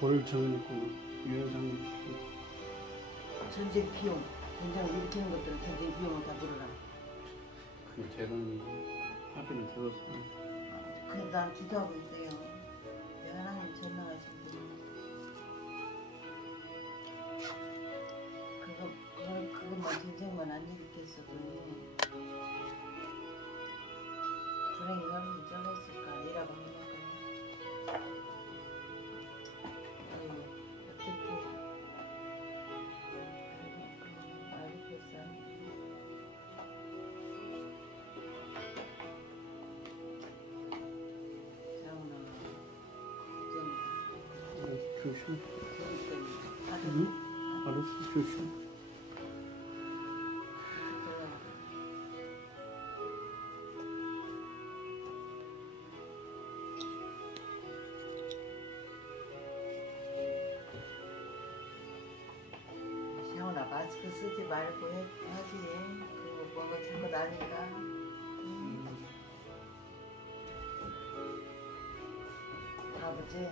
뭘 정리고 유효 정리고 전쟁 비용, 전쟁을 일으키는 것들은 전쟁 비용을 다 물어라. 그 재단이 합의를 들어서 그래서 난 기도하고 있어요. 내 하나님 전능하신 분이 그것만 전쟁만 안 일으켰어 보니 불행이 얼마나 쩔었을까 이라고 하니까 아유 어떻게 알겠어. 자훈아 걱정이다. 조심. 응? 알았어, 조심. 샤오나 마스크 쓰지 말고 하지. 그리고 뭔가 자꾸 나니까. 아버지.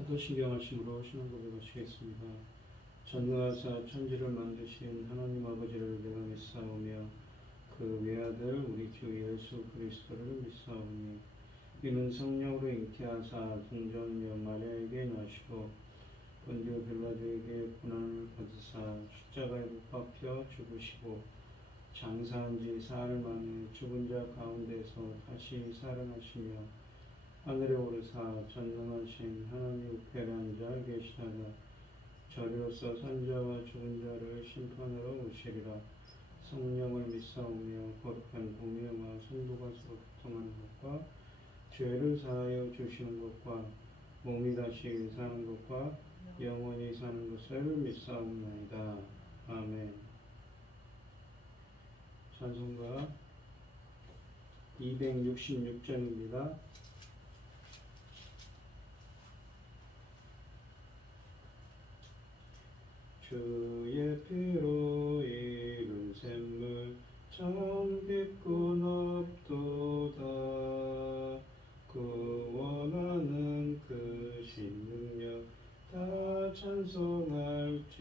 사도신경하심으로 신앙 고백하시겠습니다. 전능하사 천지를 만드신 하나님 아버지를 내가 믿사오며 그 외아들 우리 주 예수 그리스도를 믿사오니 이는 성령으로 잉태하사 동정녀 마리아에게 나시고 본디오 빌라도에게 고난을 받으사 십자가에 못 박혀 죽으시고 장사한 지 사흘 만에 죽은 자 가운데서 다시 살아나시며 하늘에 오르사 전능하신 하나님 우편에 앉아 계시다가 저리로서 산자와 죽은 자를 심판하러 오시리라. 성령을 믿사오며 거룩한 공예와 성도가 서로 교통하는 것과 죄를 사하여 주시는 것과 몸이 다시 사는 것과 영원히 사는 것을 믿사옵나이다. 아멘. 찬송가 266장입니다. 주의 피로 이룬 샘물 참 깊고 넓도다. 구원하는 그 신능력 다 찬송할지라.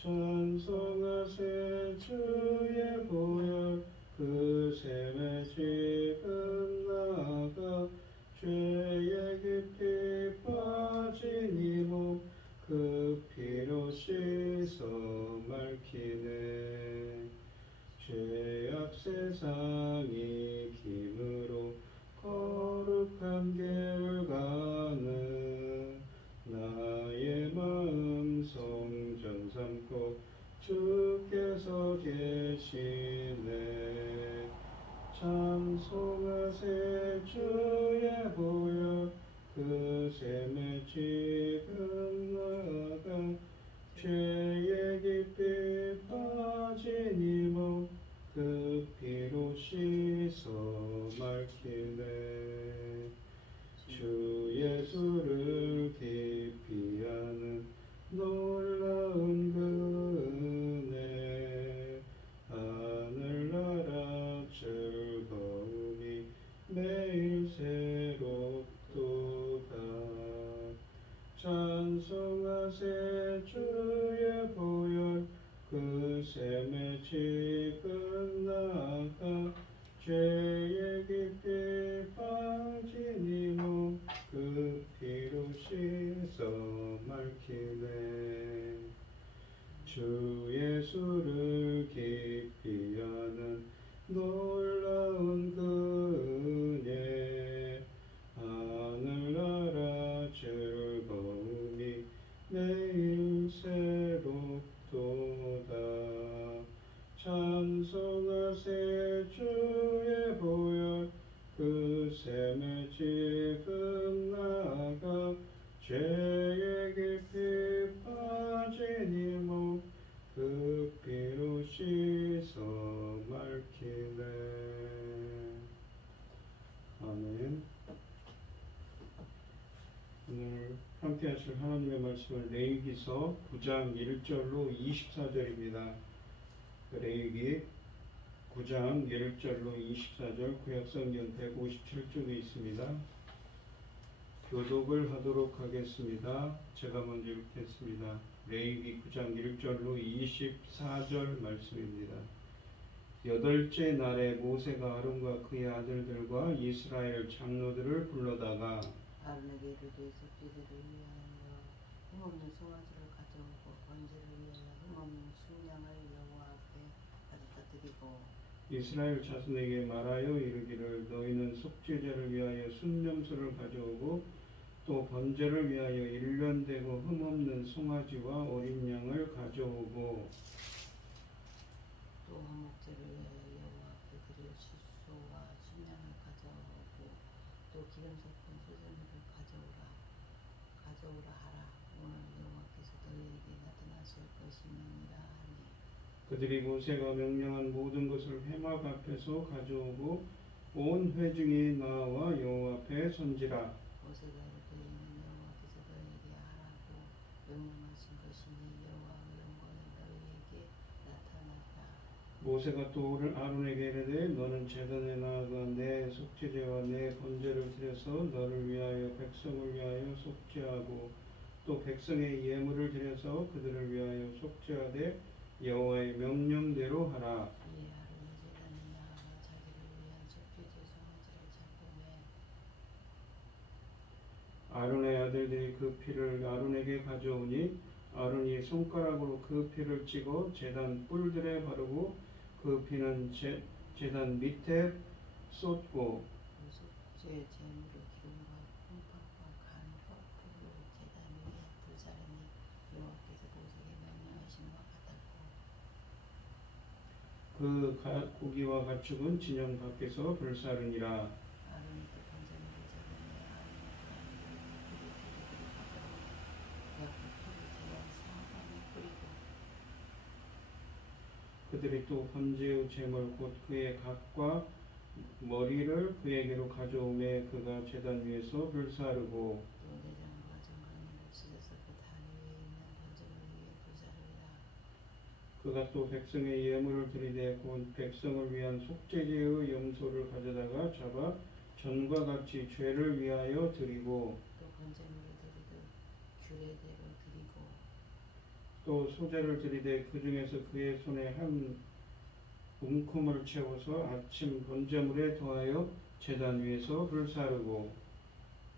찬송하세 주의 보혈 그 샘에 지금 나가 죄의 깊이 빠진 이 몸 그 피로 씻어 맑히네. 죄악 세상이 힘으로 거룩한 길 가는 나의 마음 성전 삼고 주께서 계시네. 찬송하세 주의 보혈 그 샘에 지금 나가 죄의 깊이 빠진 이 몸 그 피로 씻어 맑히네. 주 예수를 깊이 아는 놀라운 그 은혜 하늘나라 즐거움이 매일 새롭도다. 찬송하세 주의 보혈 그 샘에 지금 나가 죄의 깊이 빠진 이 몸 그 피로 씻어 맑히네. 주 예수를 깊이 아는 놀라운 그 은혜 하늘나라 즐거움이 매일 새롭도다. 찬송하세 주의 보혈 그 샘에 지금 나가 죄의 깊이 빠진 이 몸 그 피로 씻어 맑히네. 아멘. 오늘 함께 하실 하나님의 말씀은 레위기서 9장 1절로 24절입니다. 레위기 9장 1절로 24절 구약성경 157쪽에 있습니다. 교독을 하도록 하겠습니다. 제가 먼저 읽겠습니다. 레위기 9장 1절로 24절 말씀입니다. 여덟째 날에 모세가 아론과 그의 아들들과 이스라엘 장로들을 불러다가 아론에게 이르되 속죄제를 위하여 흠없는 송아지를 가져오고 번제를 위하여 흠없는 순양을 여호와 앞에 가져다 드리고 이스라엘 자손에게 말하여 이르기를 너희는 속죄제를 위하여 순염소를 가져오고 또 번제를 위하여 일련되고 흠없는 송아지와 어린 양을 가져오고 또 화목제를 위하여 여호와 앞에 드릴 숫소와 순양을 가져오고 또 기름 섞은 소재물을 가져오라 하라. 오늘 여호와께서 너희에게 나타나실 것임이니라 하니 그들이 모세가 명령한 모든 것을 회막 앞에서 가져오고 온 회중이 나와 여호와 앞에 선지라. 모세가 이르되 이는 여호와께서 너희에게 하라고 명령하신 것이니 여호와의 영광이 너희에게 나타나리라. 모세가 또 아론에게 이르되 너는 제단에 나아가 내 속죄제와 내 번제를 드려서 너를 위하여 백성을 위하여 속죄하고 또 백성의 예물을 드려서 그들을 위하여 속죄하되 여호와의 명령대로 하라. 이에 아론이 제단에 나아가 자기를 위한 속죄제 송아지를 잡고 아론의 아들들이 그 피를 아론에게 가져오니 아론이 손가락으로 그 피를 찍어 제단 뿔들에 바르고 그 피는 제단 밑에 쏟고 그 속죄 제물의 기름과 콩팥과 간 껍질을 제단 위에 불사르니 여호와께서 모세에게 명령하신 것 같았고 그 고기와 가축은 진영 밖에서 불사르니라. 아론이 또 번제물을 제단에 아론의 그 피를 제단 사방에 뿌리고 그들이 또 번제의 제물 곧 그의 각과 머리를 그에게로 가져오매 그가 제단 위에서 불사르고 또 내장과 정강이를 찢어서 그 단 위에 있는 번제물 위에 불사르리라. 그가 또 백성의 예물을 들이대 곧 백성을 위한 속죄제의 염소를 가져다가 잡아 전과 같이 죄를 위하여 드리고 또 번제물을 드리듯 규례대로 드리고 또 소제를 들이대 그 중에서 그의 손에 한 움큼을 채워서 아침 번제물에 더하여 제단 위에서 불사르고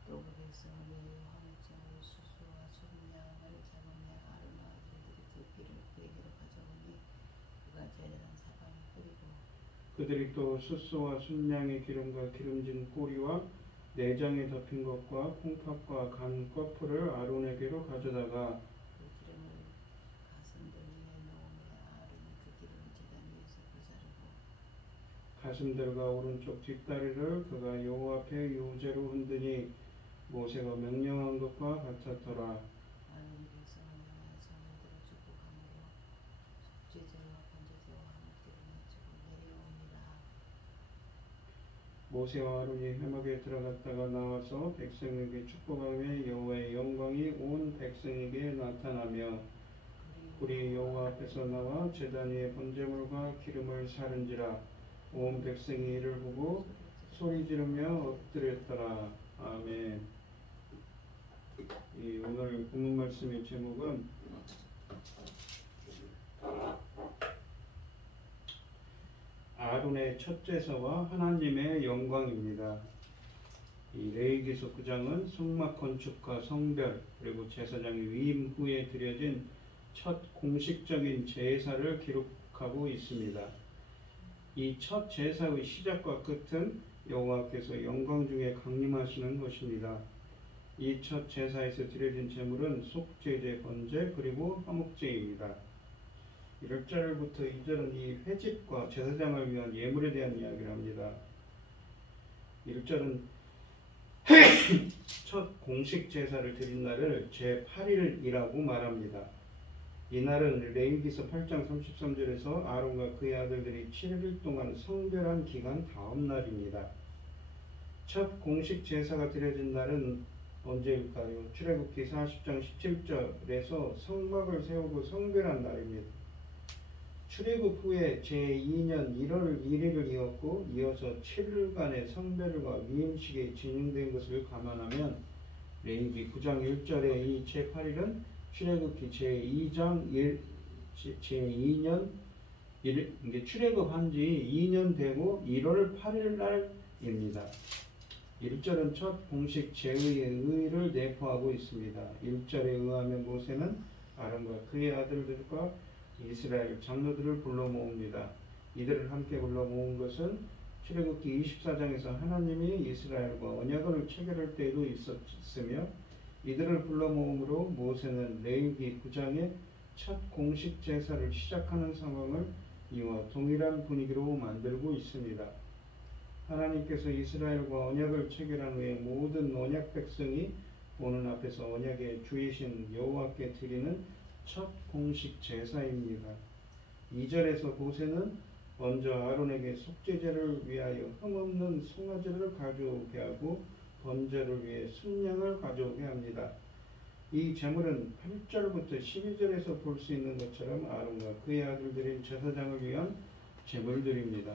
또 그 백성을 위하여 화목제물 수수와 순양을 잡으며 아론의 아들들이 그 피를 그에게로 가져오니 그가 제단 사방에 뿌리고 그들이 또 숫소와 순양의 기름과 기름진 꼬리와 내장에 덮인 것과 콩팥과 간 껍질을 아론에게로 가져다가 그 기름을 가슴들 위에 놓으며 아론이 그 기름을 제단 위에서 불사르고 가슴들과 오른쪽 뒷다리를 그가 여호와 앞에 요제로 흔드니 모세가 명령한 것과 같았더라. 아론이 백성을 향하여 손을 들어 축복함으로 속죄제와 번제제와 화목제를 마치고 내려오니라. 모세와 아론이 회막에 들어갔다가 나와서 백성에게 축복하며 여호와의 영광이 온 백성에게 나타나며 우리 여호와 앞에서 나와 제단 위에 번제물과 기름을 사른지라. 온 백성이 이를 보고 소리 지르며 엎드렸더라. 아멘. 이 오늘 본문 말씀의 제목은 아론의 첫 제사와 하나님의 영광입니다. 이 레위기서 9장은 성막 건축과 성별 그리고 제사장의 위임 후에 드려진 첫 공식적인 제사를 기록하고 있습니다. 이 첫 제사의 시작과 끝은 여호와께서 영광 중에 강림하시는 것입니다. 이 첫 제사에서 드려진 제물은 속죄제, 번제 그리고 화목제입니다. 1절부터 2절은 이 회집과 제사장을 위한 예물에 대한 이야기를 합니다. 1절은 첫 공식 제사를 드린 날을 제8일이라고 말합니다. 이날은 레위기서 8장 33절에서 아론과 그의 아들들이 7일 동안 성별한 기간 다음 날입니다. 첫 공식 제사가 드려진 날은 언제일까요? 출애굽기 40장 17절에서 성막을 세우고 성별한 날입니다. 출애굽 후에 제2년 1월 1일을 이어서 7일간의 성별과 위임식이 진행된 것을 감안하면 레위기 9장 1절의 이 제8일은 출애굽기 제2장 2년 이게 출애굽한 지 2년 되고 1월 8일 날입니다. 1절은 첫 공식 제의의 의의를 내포하고 있습니다. 1절에 의하면 모세는 아론과 그의 아들들과 이스라엘 장로들을 불러 모읍니다. 이들을 함께 불러 모은 것은 출애굽기 24장에서 하나님이 이스라엘과 언약을 체결할 때에도 있었으며 이들을 불러 모음으로 모세는 레위기 9장의 첫 공식 제사를 시작하는 상황을 이와 동일한 분위기로 만들고 있습니다. 하나님께서 이스라엘과 언약을 체결한 후에 모든 언약 백성이 보는 앞에서 언약의 주이신 여호와께 드리는 첫 공식 제사입니다. 2절에서 모세는 먼저 아론에게 속죄제를 위하여 흠없는 송아지를 가져오게 하고 번제를 위해 순양을 가져오게 합니다. 이 제물은 8절부터 12절에서 볼 수 있는 것처럼 아론과 그의 아들들인 제사장을 위한 제물들입니다.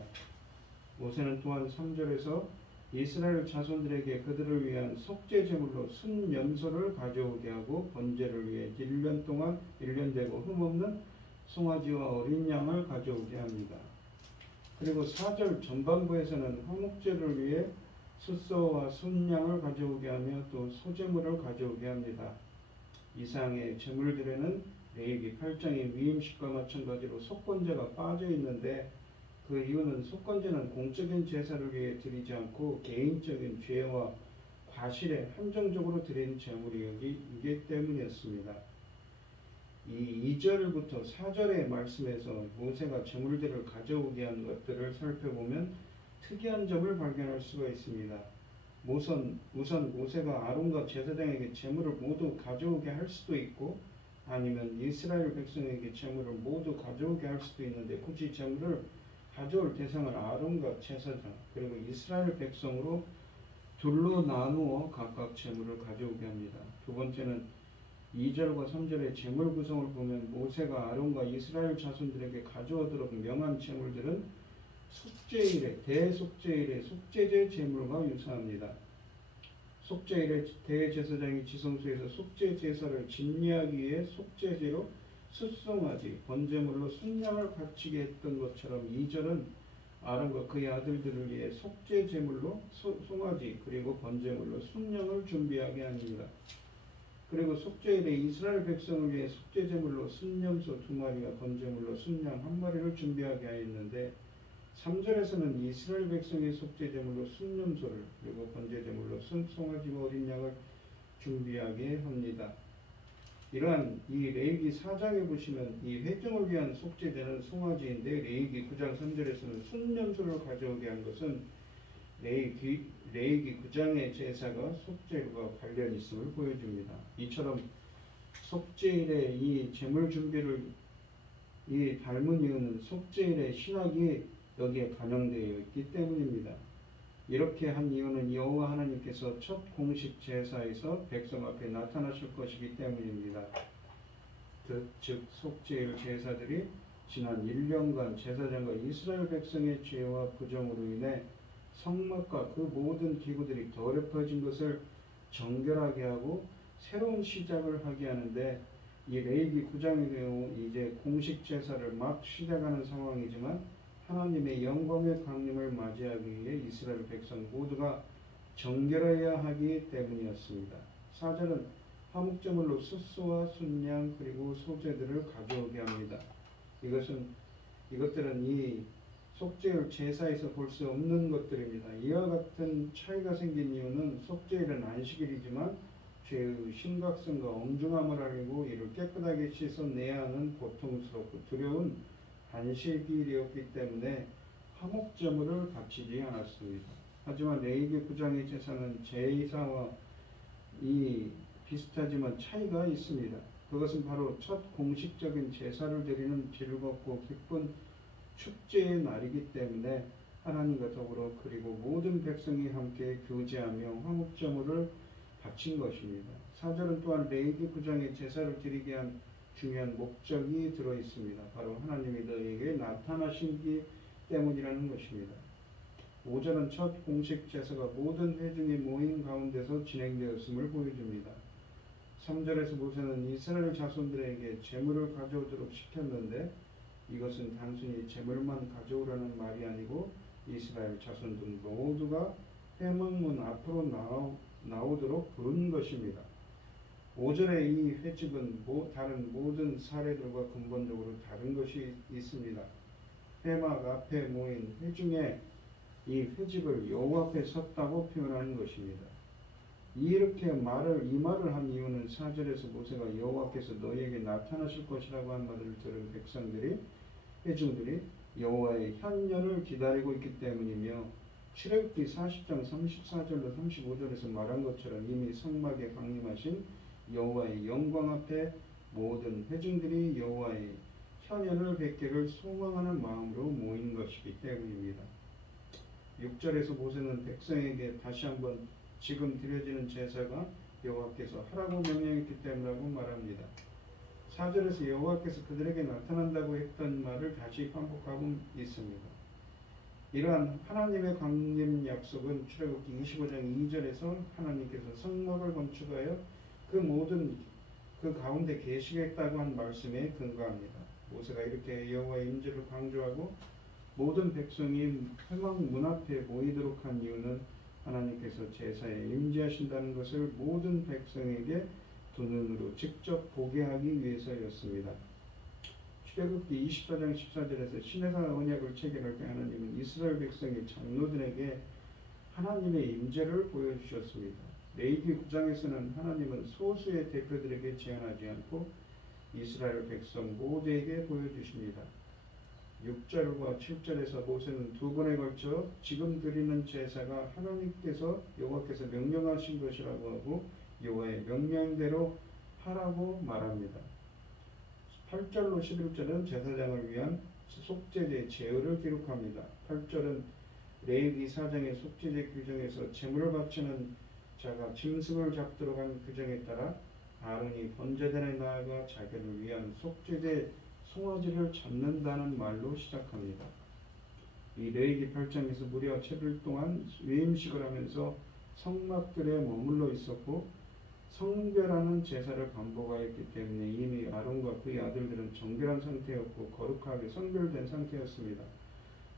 모세는 또한 3절에서 이스라엘 자손들에게 그들을 위한 속죄 제물로 순염소를 가져오게 하고 번제를 위해 1년 동안 1년 되고 흠없는 송아지와 어린 양을 가져오게 합니다. 그리고 4절 전반부에서는 화목제를 위해 숫소와 순양을 가져오게 하며 또 소제물을 가져오게 합니다. 이상의 제물들에는 레위기 8장의 위임식과 마찬가지로 속건제가 빠져 있는데 그 이유는 속건제는 공적인 제사를 위해 드리지 않고 개인적인 죄와 과실에 한정적으로 드린 제물이기 때문이었습니다. 이 2절부터 4절의 말씀에서 모세가 제물들을 가져오게 한 것들을 살펴보면 특이한 점을 발견할 수가 있습니다. 우선 모세가 아론과 제사장에게 제물을 모두 가져오게 할 수도 있고 아니면 이스라엘 백성에게 제물을 모두 가져오게 할 수도 있는데 굳이 제물을 가져올 대상을 아론과 제사장 그리고 이스라엘 백성으로 둘로 나누어 각각 제물을 가져오게 합니다. 두 번째는 2절과 3절의 제물 구성을 보면 모세가 아론과 이스라엘 자손들에게 가져오도록 명한 제물들은 속죄일의 대속죄일의 속죄제 제물과 유사합니다. 속죄일에 대제사장이 지성소에서 속죄 제사를 진리하기 위해 속죄제로 숫송아지, 번제물로 순양을 바치게 했던 것처럼 2절은 아론과 그의 아들들을 위해 속죄 제물로 송아지 그리고 번제물로 순양을 준비하게 합니다. 그리고 속죄일에 이스라엘 백성을 위해 속죄 제물로 순염소 2마리와 번제물로 순양 1마리를 준비하게 하였는데 3절에서는 이스라엘 백성의 속죄 제물로 순염소를 그리고 번제 제물로 송아지와 어린 양을 준비하게 합니다. 이러한 이 레위기 4장에 보시면 이 회중을 위한 속죄제는 송아지인데 레위기 9장 3절에서는 순염소를 가져오게 한 것은 레위기 9장의 제사가 속죄와 관련이 있음을 보여줍니다. 이처럼 속죄일에 이 제물 준비를 이 닮은 이유는 속죄일의 신학이 여기에 반영되어 있기 때문입니다. 이렇게 한 이유는 여호와 하나님께서 첫 공식 제사에서 백성 앞에 나타나실 것이기 때문입니다. 즉 속죄일 제사들이 지난 1년간 제사장과 이스라엘 백성의 죄와 부정으로 인해 성막과 그 모든 기구들이 더럽혀진 것을 정결하게 하고 새로운 시작을 하게 하는데 이 레위기 9장의 경우 이제 공식 제사를 막 시작하는 상황이지만 하나님의 영광의 강림을 맞이하기 위해 이스라엘 백성 모두가 정결해야 하기 때문이었습니다. 4절은 화목제물로 숫소와 순양 그리고 소제들을 가져오게 합니다. 이것들은 이 속죄일 제사에서 볼 수 없는 것들입니다. 이와 같은 차이가 생긴 이유는 속죄일은 안식일이지만 죄의 심각성과 엄중함을 알고 이를 깨끗하게 씻어내야 하는 고통스럽고 두려운 안식일이었기 때문에 화목제물을 바치지 않았습니다. 하지만 레위기 9장의 제사는 제사와 비슷하지만 차이가 있습니다. 그것은 바로 첫 공식적인 제사를 드리는 즐겁고 기쁜 축제의 날이기 때문에 하나님과 더불어 그리고 모든 백성이 함께 교제하며 화목제물을 바친 것입니다. 4절은 또한 레위기 9장의 제사를 드리게 한 중요한 목적이 들어 있습니다. 바로 하나님이 너희에게 나타나시기 때문이라는 것입니다. 5절은 첫 공식 제사가 모든 회중이 모인 가운데서 진행되었음을 보여줍니다. 3절에서 모세는 이스라엘 자손들에게 제물을 가져오도록 시켰는데 이것은 단순히 제물만 가져오라는 말이 아니고 이스라엘 자손들 모두가 회막문 앞으로 나오도록 부른 것입니다. 5절의 이 회집은 다른 모든 사례들과 근본적으로 다른 것이 있습니다. 회막 앞에 모인 회중의 이 회집을 여호와 앞에 섰다고 표현하는 것입니다. 이 말을 한 이유는 4절에서 모세가 여호와께서 너희에게 나타나실 것이라고 한 말을 들은 회중들이 여호와의 현년을 기다리고 있기 때문이며 출애굽기 40장 34절로 35절에서 말한 것처럼 이미 성막에 강림하신 여호와의 영광 앞에 모든 회중들이 여호와의 현현을 뵙기를 소망하는 마음으로 모인 것이기 때문입니다. 6절에서 모세는 백성에게 다시 한번 지금 드려지는 제사가 여호와께서 하라고 명령했기 때문이라고 말합니다. 4절에서 여호와께서 그들에게 나타난다고 했던 말을 다시 반복하고 있습니다. 이러한 하나님의 강림 약속은 출애굽기 25장 2절에서 하나님께서 성막을 건축하여 그 가운데 계시겠다고 한 말씀에 근거합니다. 모세가 이렇게 여호와의 임재를 강조하고 모든 백성이 회막 문 앞에 모이도록 한 이유는 하나님께서 제사에 임재하신다는 것을 모든 백성에게 두 눈으로 직접 보게 하기 위해서였습니다. 출애굽기 24장 14절에서 시내산 언약을 체결할 때 하나님은 이스라엘 백성의 장로들에게 하나님의 임재를 보여주셨습니다. 레위기 9장에서는 하나님은 소수의 대표들에게 제한하지 않고 이스라엘 백성 모두에게 보여주십니다. 6절과 7절에서 모세는 두 번에 걸쳐 지금 드리는 제사가 여호와께서 명령하신 것이라고 하고 여호와의 명령대로 하라고 말합니다. 8절로 11절은 제사장을 위한 속죄제 제의를 기록합니다. 8절은 레위기 4장의 속죄제 규정에서 제물을 바치는 자가 짐승을 잡도록 한 규정에 따라 아론이 번제단에 나아가 자기를 위한 속죄제 송아지를 잡는다는 말로 시작합니다. 이 레위기 8장에서 무려 7일 동안 외임식을 하면서 성막들에 머물러 있었고 성별하는 제사를 반복하였기 때문에 이미 아론과 그의 아들들은 정결한 상태였고 거룩하게 성별된 상태였습니다.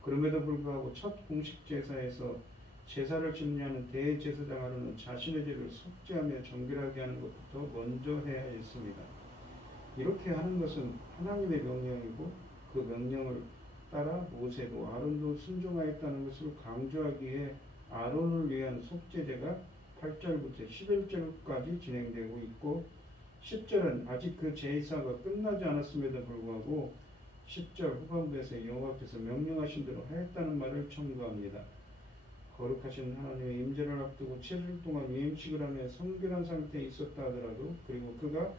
그럼에도 불구하고 첫 공식 제사에서 제사를 집례하는 대제사장 아론은 자신의 죄를 속죄하며 정결하게 하는 것부터 먼저 해야 했습니다. 이렇게 하는 것은 하나님의 명령이고 그 명령을 따라 모세도 아론도 순종하였다는 것을 강조하기 위해 아론을 위한 속죄제가 8절부터 11절까지 진행되고 있고 10절은 아직 그 제사가 끝나지 않았음에도 불구하고 10절 후반부에서 여호와께서 명령하신 대로 하였다는 말을 첨부합니다. 거룩하신 하나님의 임재를 앞두고 7일 동안 유임식을 하며 성결한 상태에 있었다 하더라도 그리고 그가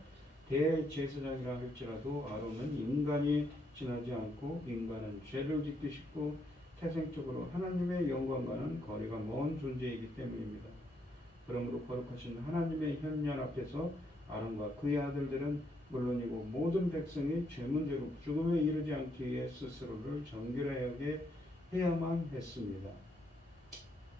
대제사장이라 할지라도 아론은 인간이 지나지 않고 인간은 죄를 짓기 쉽고 태생적으로 하나님의 영광과는 거리가 먼 존재이기 때문입니다. 그러므로 거룩하신 하나님의 현면 앞에서 아론과 그의 아들들은 물론이고 모든 백성이 죄 문제로 죽음에 이르지 않기 위해 스스로를 정결하게 해야만 했습니다.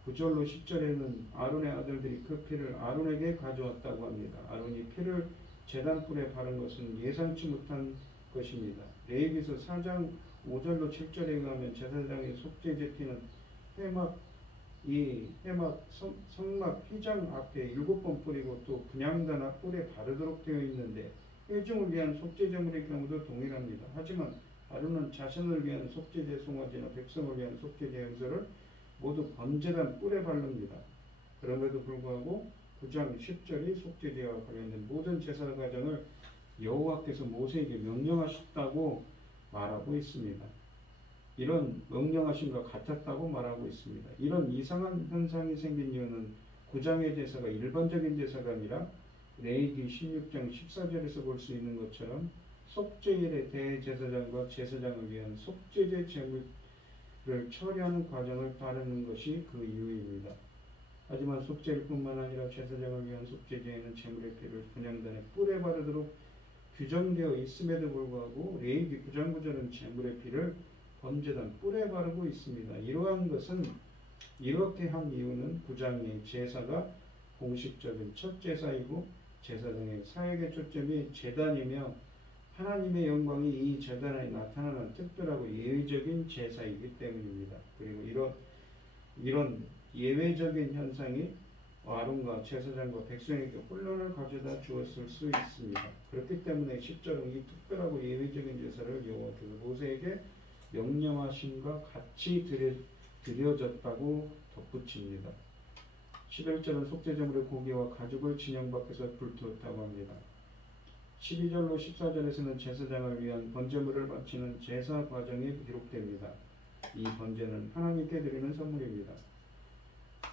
9절로 10절에는 아론의 아들들이 그 피를 아론에게 가져왔다고 합니다. 아론이 피를 제단 뿔에 바른 것은 예상치 못한 것입니다. 레위기서 4장 5절로 7절에 의하면 제사장의 속죄제 피는 성막 휘장 앞에 7번 뿌리고 또 분향단 앞 뿔에 바르도록 되어 있는데 회중을 위한 속죄제물의 경우도 동일합니다. 하지만 아론은 자신을 위한 속죄제 송아지나 백성을 위한 속죄제 연소를 모두 번제단 뿔에 바릅니다. 그럼에도 불구하고 9장 10절이 속죄제와 관련된 모든 제사 과정을 여호와께서 모세에게 명령하셨다고 말하고 있습니다. 이런 명령하신과 같았다고 말하고 있습니다. 이런 이상한 현상이 생긴 이유는 9장의 제사가 일반적인 제사가 아니라 레위기 16장 14절에서 볼 수 있는 것처럼 속죄일의 대제사장과 제사장을 위한 속죄제 제물을 처리하는 과정을 따르는 것이 그 이유입니다. 하지만 속죄일뿐만 아니라 제사장을 위한 속죄제에는 제물의 피를 분향단에 뿔에 바르도록 규정되어 있음에도 불구하고 레위기 9장 9절은 제물의 피를 번제단 뿔에 바르고 있습니다. 이렇게 한 이유는 9장의 제사가 공식적인 첫 제사이고 제사장의 사역의 초점이 제단이며 하나님의 영광이 이 제단에 나타나는 특별하고 예외적인 제사이기 때문입니다. 그리고 이런 예외적인 현상이 아론과 제사장과 백성에게 혼란을 가져다 주었을 수 있습니다. 그렇기 때문에 10절은 이 특별하고 예외적인 제사를 여호와께서 모세에게 명령하신과 같이 드려졌다고 덧붙입니다. 11절은 속죄제물의 고기와 가죽을 진영 밖에서 불태웠다고 합니다. 12절로 14절에서는 제사장을 위한 번제물을 바치는 제사 과정이 기록됩니다. 이 번제는 하나님께 드리는 선물입니다.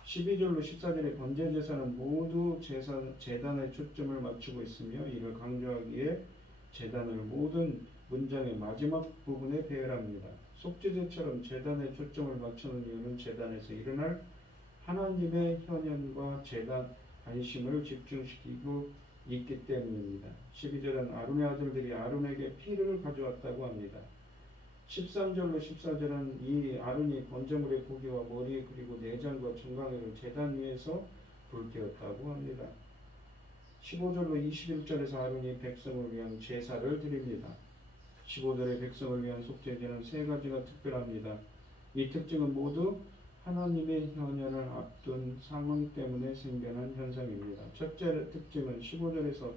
12절로 14절의 번제 제사는 모두 제단에 초점을 맞추고 있으며 이를 강조하기에 제단을 모든 문장의 마지막 부분에 배열합니다. 속죄제처럼 제단에 초점을 맞추는 이유는 제단에서 일어날 하나님의 현현과 제단 관심을 집중시키기 있기 때문입니다. 12절은 아론의 아들들이 아론에게 피를 가져왔다고 합니다. 13절로 14절은 이 아론이 번제물의 고기와 머리 그리고 내장과 정강이를 제단 위에서 불태웠다고 합니다. 15절로 21절에서 아론이 백성을 위한 제사를 드립니다. 15절의 백성을 위한 속죄제는 세 가지가 특별합니다. 이 특징은 모두 하나님의 현현을 앞둔 상황 때문에 생겨난 현상입니다. 첫째 특징은 15절에서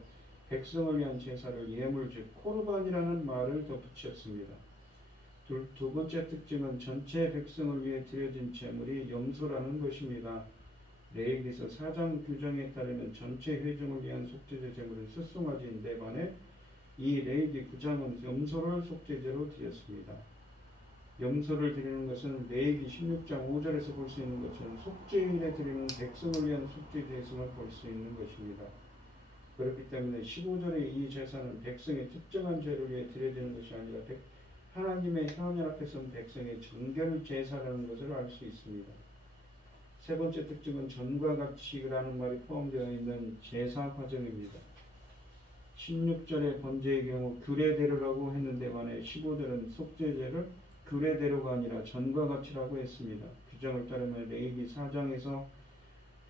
백성을 위한 제사를 예물 즉 코르반이라는 말을 덧붙였습니다. 두 번째 특징은 전체 백성을 위해 드려진 제물이 염소라는 것입니다. 레위기서 4장 규정에 따르면 전체 회중을 위한 속죄제 제물은 숫송아지인데 반해 이 레위기 9장은 염소를 속죄제로 드렸습니다. 염소를 드리는 것은 레위기 16장 5절에서 볼 수 있는 것처럼 속죄일에 드리는 백성을 위한 속죄제에서만 볼 수 있는 것입니다. 그렇기 때문에 15절의 이 제사는 백성의 특정한 죄를 위해 드려지는 것이 아니라 하나님의 현현 앞에서는 백성의 정결 제사라는 것을 알 수 있습니다. 세 번째 특징은 전과 같이라는 말이 포함되어 있는 제사 과정입니다. 16절의 번제의 경우 규례대로라고 했는데 반해 15절은 속죄제를 규례대로가 아니라 전과 같이라고 했습니다. 규정을 따르면 레위기 4장에서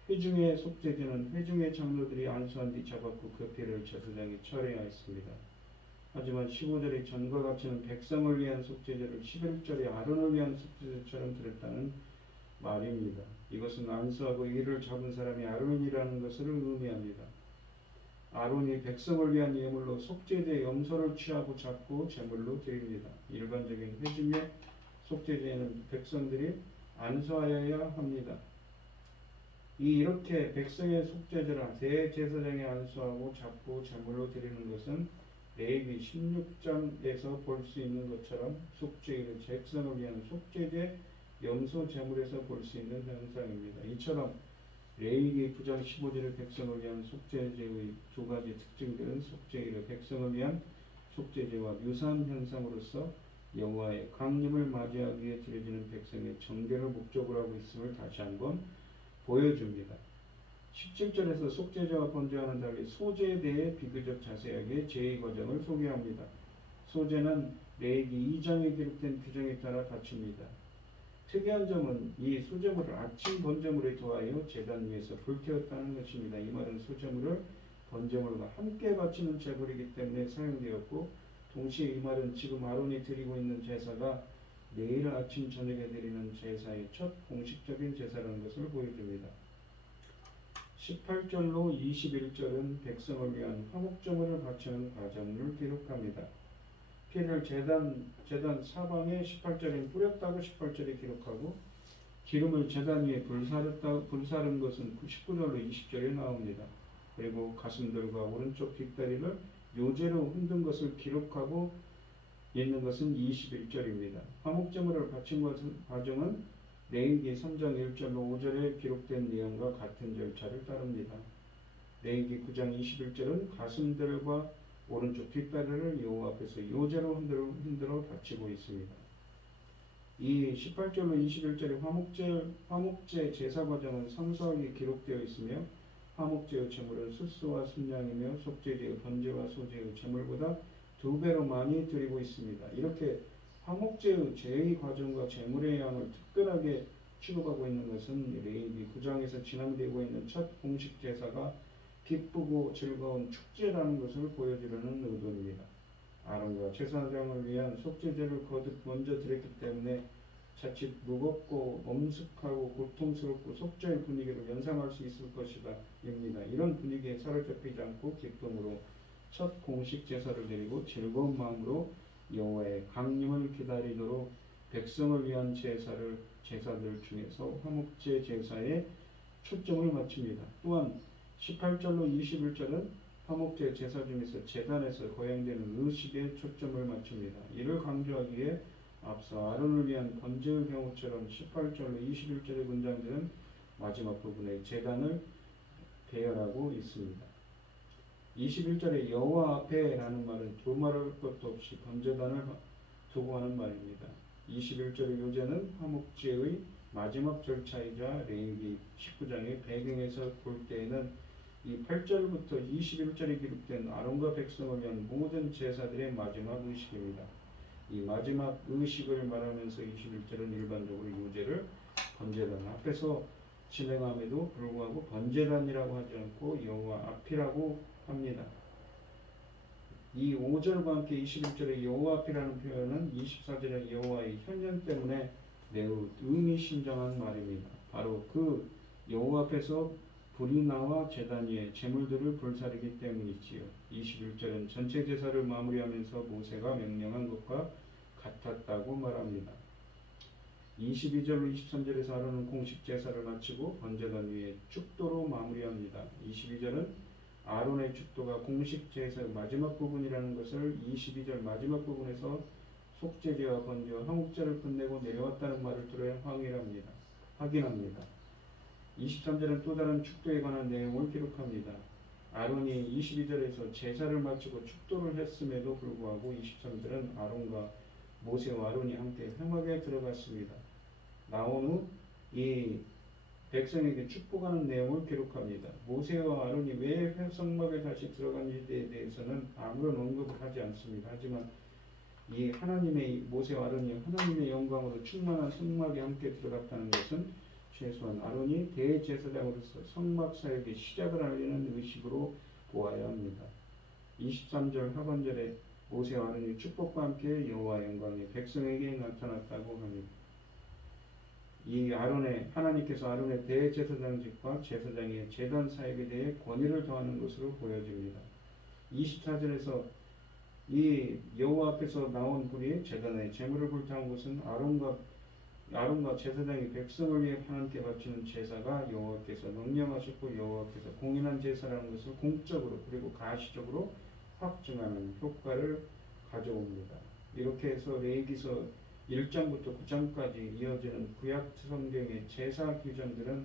회중의 속죄제는 회중의 장로들이 안수한 뒤 잡았고 그 피를 제사장이 처리하였습니다. 하지만 15절의 전과 같이는 백성을 위한 속죄제를 11절의 아론을 위한 속죄제처럼 드렸다는 말입니다. 이것은 안수하고 이를 잡은 사람이 아론이라는 것을 의미합니다. 아론이 백성을 위한 예물로 속죄제 염소를 취하고 잡고 제물로 드립니다. 일반적인 회중의 속죄제에는 백성들이 안수하여야 합니다. 이렇게 백성의 속죄제라 대제사장이 안수하고 잡고 제물로 드리는 것은 레위기 16장에서 볼 수 있는 것처럼 속죄일을 백성을 위한 속죄제 염소 제물에서 볼 수 있는 현상입니다. 이처럼 레위기 9장 15절의 백성을 위한 속죄제의 두 가지 특징들은 속죄일의 백성을 위한 속죄제와 유사한 현상으로서 여호와의 강림을 맞이하기 위해 드려지는 백성의 정결을 목적으로 하고 있음을 다시 한번 보여줍니다. 17절에서 속죄제와 번제와는 달리 소제에 대해 비교적 자세하게 제의 과정을 소개합니다. 소제는 레위기 2장에 기록된 규정에 따라 갖춥니다. 특이한 점은 이 소제물을 아침 번제물에 더하여 제단 위에서 불태웠다는 것입니다. 이 말은 소제물을 번제물과 함께 바치는 제물이기 때문에 사용되었고 동시에 이 말은 지금 아론이 드리고 있는 제사가 내일 아침 저녁에 드리는 제사의 첫 공식적인 제사라는 것을 보여줍니다. 18절로 21절은 백성을 위한 화목제물을 바치는 과정을 기록합니다. 피를 제단 사방에 18절에 뿌렸다고 18절에 기록하고 기름을 제단 위에 불사른 것은 19절로 20절에 나옵니다. 그리고 가슴들과 오른쪽 뒷다리를 요제로 흔든 것을 기록하고 있는 것은 21절입니다. 화목제물을 바친 과정은 레위기 3장 1절로 5절에 기록된 내용과 같은 절차를 따릅니다. 레위기 9장 21절은 가슴들과 오른쪽 뒷다리를 여호와 앞에서 요제로 흔들어 바치고 있습니다. 이 18절로 21절의 화목제 제사 과정은 상세하게 기록되어 있으며 화목제의 제물은 숫소와 순양이며 속죄제의 번제와 소제의 제물보다 2배로 많이 드리고 있습니다. 이렇게 화목제의 제의 과정과 제물의 양을 특별하게 취급하고 있는 것은 레위기 9장에서 진행되고 있는 첫 공식 제사가 기쁘고 즐거운 축제라는 것을 보여주려는 의도입니다. 아론과 제사장을 위한 속죄제를 거듭 먼저 드렸기 때문에 자칫 무겁고 엄숙하고 고통스럽고 속죄의 분위기를 연상할 수 있을 것이다 입니다. 이런 분위기에 사로잡히지 않고 기쁨으로 첫 공식 제사를 드리고 즐거운 마음으로 여호와의 강림을 기다리도록 백성을 위한 제사들 중에서 화목제 제사에 초점을 맞춥니다. 또한 18절로 21절은 화목제 제사 중에서 제단에서 거행되는 의식에 초점을 맞춥니다. 이를 강조하기 위해 앞서 아론을 위한 번제의 경우처럼 18절로 21절의 문장들은 마지막 부분에 제단을 배열하고 있습니다. 21절에 여호와 앞에 라는 말은 두말할 것도 없이 번제단을 두고 하는 말입니다. 21절의 요제는 화목제의 마지막 절차이자 레위기 19장의 배경에서 볼 때에는 이 8절부터 21절에 기록된 아론과 백성을 위한 모든 제사들의 마지막 의식입니다. 이 마지막 의식을 말하면서 21절은 일반적으로 유제를 번제단 앞에서 진행함에도 불구하고 번제단이라고 하지 않고 여호와 앞이라고 합니다. 이 5절과 함께 21절의 여호와 앞이라는 표현은 24절의 여호와의 현현 때문에 매우 의미심장한 말입니다. 바로 그 여호와 앞에서 불이 나와 제단 위에 제물들을 불사르기 때문이지요. 21절은 전체 제사를 마무리하면서 모세가 명령한 것과 같았다고 말합니다. 22절로 23절에서 아론은 공식 제사를 마치고 번제단 위에 축도로 마무리합니다. 22절은 아론의 축도가 공식 제사의 마지막 부분이라는 것을 22절 마지막 부분에서 속죄제와 번제와 화목제를 끝내고 내려왔다는 말을 들어야 확인합니다. 23절은 또 다른 축도에 관한 내용을 기록합니다. 아론이 22절에서 제사를 마치고 축도를 했음에도 불구하고 23절은 아론과 모세와 아론이 함께 회막에 들어갔습니다. 나온 후 이 백성에게 축복하는 내용을 기록합니다. 모세와 아론이 왜 성막에 다시 들어간지에 대해서는 아무런 언급을 하지 않습니다. 하지만 이 모세와 아론이 하나님의 영광으로 충만한 성막에 함께 들어갔다는 것은 최소한 아론이 대제사장으로서 성막 사역의 시작을 알리는 의식으로 보아야 합니다. 23절 하반절에 모세와 아론이 축복과 함께 여호와의 영광이 백성에게 나타났다고 합니다. 이 하나님께서 아론의 대제사장직과 제사장의 제단 사역에 대해 권위를 더하는 것으로 보여집니다. 24절에서 이 여호와 앞에서 나온 불이 제단의 제물을 불타온 것은 아론과 제사장이 백성을 위해 하나님께 바치는 제사가 여호와께서 명령하셨고 여호와께서 공인한 제사라는 것을 공적으로 그리고 가시적으로 확증하는 효과를 가져옵니다. 이렇게 해서 레위기서 1장부터 9장까지 이어지는 구약 성경의 제사 규정들은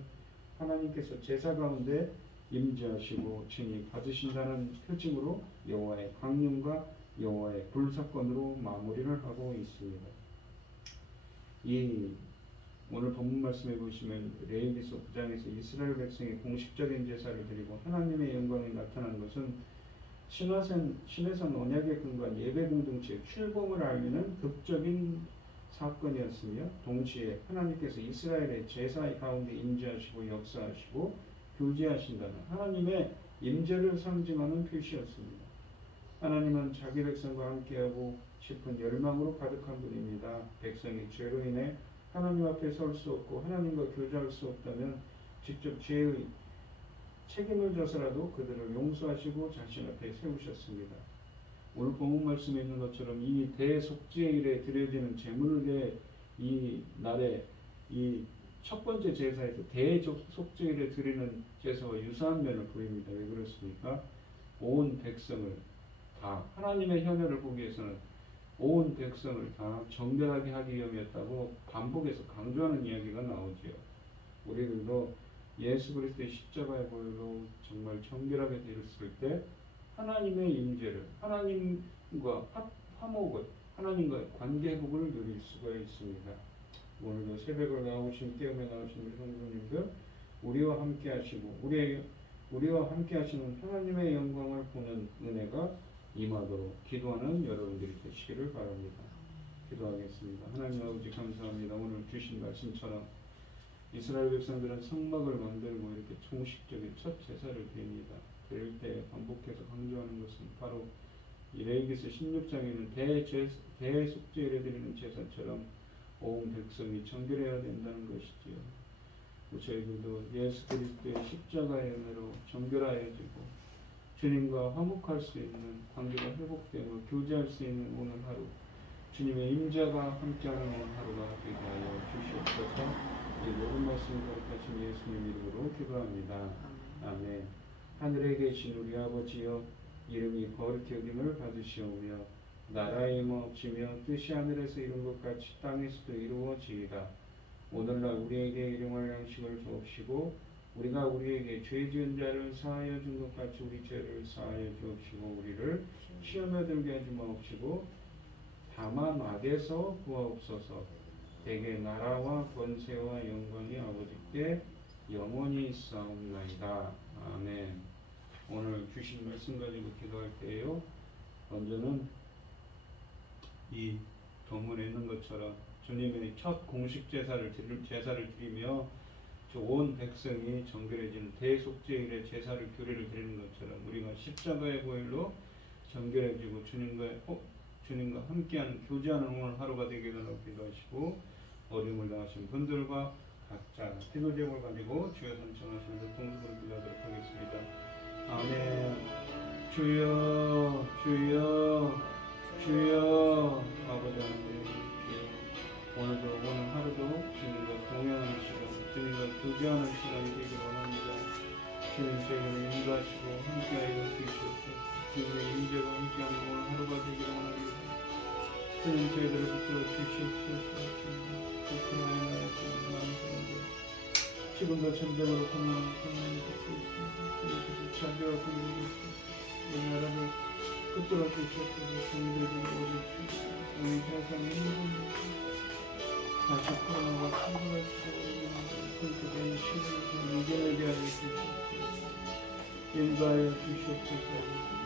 하나님께서 제사 가운데 임재하시고 친히 받으신다는 표징으로 여호와의 강림과 여호와의 불사건으로 마무리를 하고 있습니다. 오늘 본문 말씀해 보시면 레위기서 9장에서 이스라엘 백성의 공식적인 제사를 드리고 하나님의 영광이 나타난 것은 신해산 언약에 근거한 예배 공동체의 출범을 알리는 극적인 사건이었으며 동시에 하나님께서 이스라엘의 제사 가운데 임재하시고 역사하시고 교제하신다는 하나님의 임재를 상징하는 표시였습니다. 하나님은 자기 백성과 함께하고 싶은 열망으로 가득한 분입니다. 백성이 죄로 인해 하나님 앞에 설 수 없고 하나님과 교제할 수 없다면 직접 죄의 책임을 져서라도 그들을 용서하시고 자신 앞에 세우셨습니다. 오늘 본문 말씀에 있는 것처럼 이 대속죄일에 드려지는 제물의 이 날에 이 첫 번째 제사에서 대속죄일에 드리는 제사와 유사한 면을 보입니다. 왜 그렇습니까? 온 백성을 다 하나님의 현현을 보기 위해서는 온 백성을 다 정결하게 하기 위함이었다고 반복해서 강조하는 이야기가 나오지요. 우리들도 예수 그리스도의 십자가의 보혈로 정말 정결하게 되었을 때 하나님의 임재를 하나님과 화목을 하나님과의 관계 회복을 누릴 수가 있습니다. 오늘도 새벽을 나오신 깨우며 나오신 우리 성도님들 우리와 함께 하시고 우리와 함께 하시는 하나님의 영광을 보는 은혜가 임하도록 기도하는 여러분들이 되시기를 바랍니다. 기도하겠습니다. 하나님 아버지 감사합니다. 오늘 주신 말씀처럼 이스라엘 백성들은 성막을 만들고 이렇게 총식적인 첫 제사를 드립니다. 그럴 때 반복해서 강조하는 것은 바로 레위기서 16장에는 대속죄를 드리는 제사처럼 온 백성이 정결해야 된다는 것이지요. 저희들도 예수 그리스도의 십자가의 은혜로 정결하여지고 주님과 화목할 수 있는 관계가 회복되고 교제할 수 있는 오늘 하루 주님의 임재가 함께하는 오늘 하루가 되게 하여 주시옵소서. 이 모든 말씀을 거룩하신 예수님 이름으로 기도합니다. 아멘. 하늘에 계신 우리 아버지여 이름이 거룩히 여김을 받으시오며 나라의 임하옵시며 뜻이 하늘에서 이룬 것 같이 땅에서도 이루어지이다. 오늘날 우리에게 일용할 양식을 주옵시고 우리가 우리에게 죄 지은 자를 사하여 준 것 같이 우리 죄를 사하여 주옵시고 우리를 시험에 들게 하지 마옵시고 다만 악에서 구하옵소서. 대개 나라와 권세와 영광이 아버지께 영원히 있사옵나이다. 아멘. 오늘 주신 말씀 가지고 기도할 때에요. 먼저는 이 본문에 있는 것처럼 주님의 첫 공식 제사를 드리며 온 백성이 정결해지는 대속죄일의 제사를 규례를 드리는 것처럼 우리가 십자가의 보혈로 정결해지고 주님과 함께하는 교제하는 오늘 하루가 되게 달라고 기도하시고 어려움을 당하신 분들과 각자 기도 제목을 가지고 주여 선청하시면서 동성으로 기도하도록 하겠습니다. 아멘. 주여 주여 주여 아버지 하나님 주여 오늘 하루도 주님과 동행하는 시간 주님과 교제하는 시간이 되기를 원합니다. 주님 저희를 인도하시고 함께하여 주시옵소서. 주님의 인재와 함께하는 오늘 하루가 되기를 원합니다. 주님 저희들을 붙들어 주시옵소서. 그나마 주님 많은 사람들 지금도 전쟁으로 고난을 받고 있습니다. 저희들이 자비와 긍휼을 주시옵소서. 이 나라를 붙들어 주시옵소서. 주님들이 오주시옵소서. 우리 세상의 모든 다시 코로나와 충돌할 수 있는 그들의 시간을 이겨내게 하여 주시옵소서. 인도하여 주시옵소서.